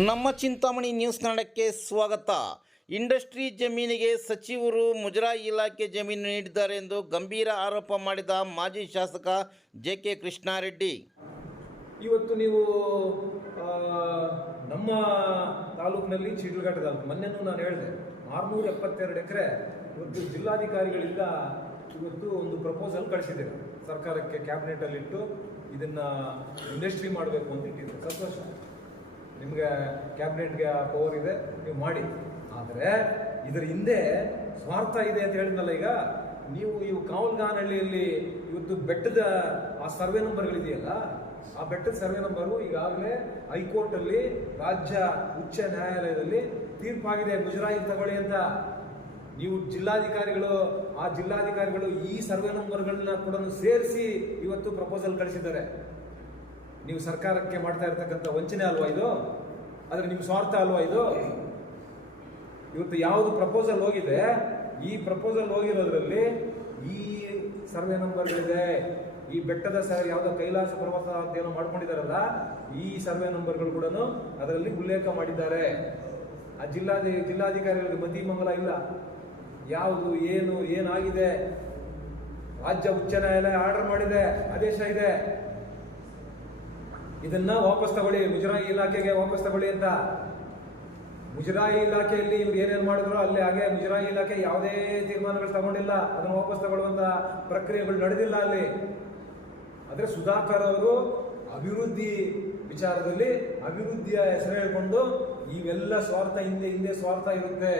ನಮ್ಮ ಚಿಂತಾಮಣಿ ನ್ಯೂಸ್ ಕನ್ನಡಕ್ಕೆ ಸ್ವಾಗತ. ಇಂಡಸ್ಟ್ರಿ ಜಮೀನಿಗೆ ಸಚಿವರು ಮುಜರಾಯಿ ಇಲಾಖೆ ಜಮೀನು ನೀಡಿದ್ದಾರೆ ಎಂದು ಗಂಭೀರ ಆರೋಪ ಮಾಡಿದ ಮಾಜಿ ಶಾಸಕ ಜೆ ಕೆ ಕೃಷ್ಣಾರೆಡ್ಡಿ. ಇವತ್ತು ನೀವು ನಮ್ಮ ತಾಲೂಕಿನಲ್ಲಿ ತಾಲೂಕು. ಮೊನ್ನೆನೂ ನಾನು ಹೇಳಿದೆ, ಆರುನೂರ ಎಪ್ಪತ್ತೆರಡು ಎಕರೆ ಇವತ್ತು ಜಿಲ್ಲಾಧಿಕಾರಿಗಳಿಂದ ಇವತ್ತು ಒಂದು ಪ್ರಪೋಸಲ್ ಕಳಿಸಿದ್ದೇವೆ ಸರ್ಕಾರಕ್ಕೆ ಕ್ಯಾಬಿನೆಟಲ್ಲಿಟ್ಟು ಇದನ್ನು ಇಂಡಸ್ಟ್ರಿ ಮಾಡಬೇಕು ಅಂತ ಇಟ್ಟಿದ್ದಾರೆ. ಸಂತೋಷ. ನಿಮಗೆ ಕ್ಯಾಬಿನೆಟ್ಗೆ ಪವರ್ ಇದೆ, ನೀವು ಮಾಡಿ. ಆದರೆ ಇದರ ಹಿಂದೆ ಸ್ವಾರ್ಥ ಇದೆ ಅಂತ ಹೇಳಿದ್ನಲ್ಲ ಈಗ, ನೀವು ಇವು ಕಾವಲ್ಗಾನಹಳ್ಳಿಯಲ್ಲಿ ಇವತ್ತು ಬೆಟ್ಟದ ಆ ಸರ್ವೆ ನಂಬರ್ಗಳಿದೆಯಲ್ಲ ಆ ಬೆಟ್ಟದ ಸರ್ವೆ ನಂಬರು ಈಗಾಗಲೇ ಹೈಕೋರ್ಟಲ್ಲಿ ರಾಜ್ಯ ಉಚ್ಚ ನ್ಯಾಯಾಲಯದಲ್ಲಿ ತೀರ್ಪಾಗಿದೆ ಮುಜರಾಯಿ ತಗೊಳ್ಳಿ ಅಂತ. ನೀವು ಜಿಲ್ಲಾಧಿಕಾರಿಗಳು, ಆ ಜಿಲ್ಲಾಧಿಕಾರಿಗಳು ಈ ಸರ್ವೆ ನಂಬರ್ಗಳನ್ನ ಕೂಡ ಸೇರಿಸಿ ಇವತ್ತು ಪ್ರಪೋಸಲ್ ಕಳಿಸಿದ್ದಾರೆ. ನೀವು ಸರ್ಕಾರಕ್ಕೆ ಮಾಡ್ತಾ ಇರ್ತಕ್ಕಂಥ ವಂಚನೆ ಅಲ್ವಾ ಇದು? ಆದ್ರೆ ನಿಮ್ಗೆ ಸ್ವಾರ್ಥ ಅಲ್ವಾ ಇದು? ಇವತ್ತು ಯಾವುದು ಪ್ರಪೋಸಲ್ ಹೋಗಿದೆ, ಈ ಪ್ರಪೋಸಲ್ ಹೋಗಿರೋದ್ರಲ್ಲಿ ಈ ಸರ್ವೆ ನಂಬರ್ಗಳಿದೆ ಈ ಬೆಟ್ಟದ ಸರ್ ಯಾವುದೋ ಕೈಲಾಸ ಪರ್ವತ ಅಂತ ಏನೋ ಮಾಡ್ಕೊಂಡಿದಾರಲ್ಲ, ಈ ಸರ್ವೆ ನಂಬರ್ಗಳು ಕೂಡ ಅದರಲ್ಲಿ ಉಲ್ಲೇಖ ಮಾಡಿದ್ದಾರೆ. ಆ ಜಿಲ್ಲಾಧಿ ಜಿಲ್ಲಾಧಿಕಾರಿಗಳಿಗೆ ಮತಿಮಂಗಲ ಇಲ್ಲ. ಯಾವುದು, ಏನು, ಏನಾಗಿದೆ? ರಾಜ್ಯ ಉಚ್ಚ ನ್ಯಾಯಾಲಯ ಆರ್ಡರ್ ಮಾಡಿದೆ, ಆದೇಶ ಇದೆ. ಇದನ್ನ ವಾಪಸ್ ತಗೊಳ್ಳಿ, ಮುಜರಾಯಿ ಇಲಾಖೆಗೆ ವಾಪಸ್ ತಗೊಳ್ಳಿ ಅಂತ. ಮುಜರಾಯಿ ಇಲಾಖೆಯಲ್ಲಿ ಇವ್ರು ಏನೇನು ಮಾಡಿದ್ರು ಅಲ್ಲಿ ಹಾಗೆ ಮುಜರಾಯಿ ಇಲಾಖೆ ಯಾವುದೇ ತೀರ್ಮಾನಗಳು ತಗೊಂಡಿಲ್ಲ. ಅದನ್ನು ವಾಪಸ್ ತಗೊಳ್ಳುವಂತ ಪ್ರಕ್ರಿಯೆಗಳು ನಡೆದಿಲ್ಲ ಅಲ್ಲಿ. ಆದರೆ ಸುಧಾಕರ್ ಅವರು ಅಭಿವೃದ್ಧಿ ವಿಚಾರದಲ್ಲಿ ಅಭಿವೃದ್ಧಿಯ ಹೆಸರು ಹೇಳ್ಕೊಂಡು ಇವೆಲ್ಲ ಸ್ವಾರ್ಥ ಹಿಂದೆ ಹಿಂದೆ ಸ್ವಾರ್ಥ ಇರುತ್ತೆ.